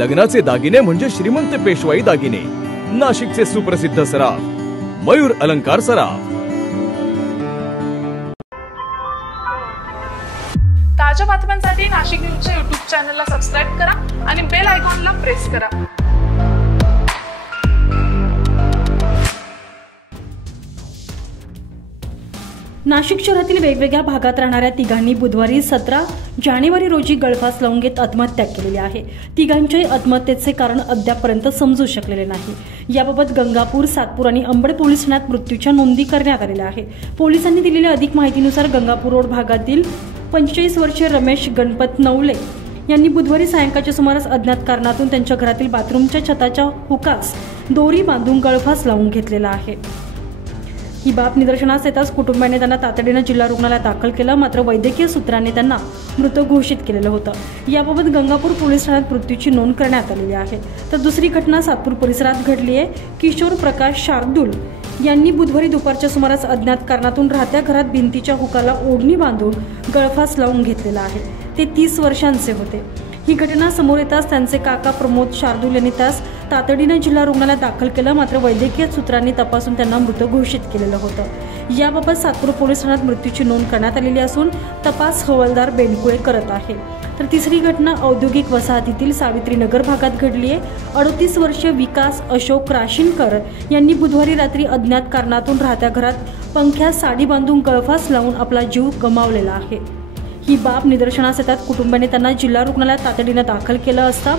लग्नाचे दागिने म्हणजे श्रीमंत पेशवाई दागिने। नाशिकचे सुप्रसिद्ध सराफ मयूर अलंकार सराफ। ताज्या बातम्यांसाठी नाशिक न्यूजच्या YouTube चॅनलला सबस्क्राइब करा आणि बेल आयकॉनला प्रेस करा। नाशिक शहरातील वेगवेगळ्या भागात राहणाऱ्या तिघांनी बुधवारी 17 जानेवारी रोजी गळफास लावून घेत आत्महत्या केलेली आहे। तिघांच्या आत्महत्येचे कारण अद्यापपर्यंत समजू शकलेले नाही। याबाबत गंगापूर, सातपूर आणि अंबड पोलीस ठाण्यात मृत्यूच्या नोंदी करण्यात आलेल्या आहे। पोलिसांनी दिलेल्या अधिक माहितीनुसार गंगापूर रोड भागातील 45 वर्षीय रमेश गणपत नवले यांनी बुधवारी सायंकाळच्या सुमारास अज्ञात कारणातून त्यांच्या घरातील बाथरूमच्या छताच्या हुकास दोरी बांधून गळफास लावून घेतलेला आहे। ही बाब निदर्शनास येताच कुटुंबाने त्यांना तातडीने जिल्हा रुग्णालयात दाखल केलं, मात्र वैद्यकीय सूत्रांनी त्यांना मृत घोषित केलेलं होतं। याबाबत गंगापूर पोलीस ठाण्यात मृत्यूची नोंद करण्यात आलेली आहे। तर दुसरी घटना सातपूर परिसरात घडली आहे। किशोर प्रकाश शार्दूल यांनी बुधवारी दुपारच्या सुमारास अज्ञात कारणातून राहत्या घरात भिंतीच्या हुकाला ओढणी बांधून गळफास लावून घेतलेला आहे। ते 30 वर्षांचे होते। ही घटना समोर येताच त्यांचे काका प्रमोद शार्दूल यांनी त्यास तातडीने जिल्हा रुग्णालयात दाखल केलं, मात्र वैद्यकीय सूत्रांनी तपासून त्यांना मृत घोषित केलेलं होतं। याबाबत सातपूर पोलीस ठाण्यात मृत्यूची नोंद करण्यात आलेली असून तपास हवालदार बेंडकुळे करत आहे। तर तिसरी घटना औद्योगिक वसाहतीतील सावित्रीनगर भागात घडली आहे। 38 वर्षीय विकास अशोक राशीनकर यांनी बुधवारी रात्री अज्ञात कारणातून राहत्या घरात पंख्यात साडी बांधून गळफास लावून आपला जीव गमावलेला आहे। ही बाब निदर्शनास येतात कुटुंबाने त्यांना जिल्हा रुग्णालयात तातडीने दाखल केलं असता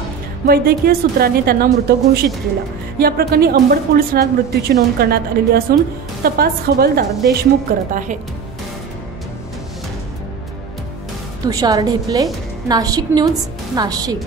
वैद्यकीय सूत्रांनी त्यांना मृत घोषित केलं। या प्रकरणी अंबड पोलीस ठाण्यात मृत्यूची नोंद करण्यात आलेली असून तपास हवालदार देशमुख करत आहे। तुषार ढेपले, नाशिक न्यूज, नाशिक।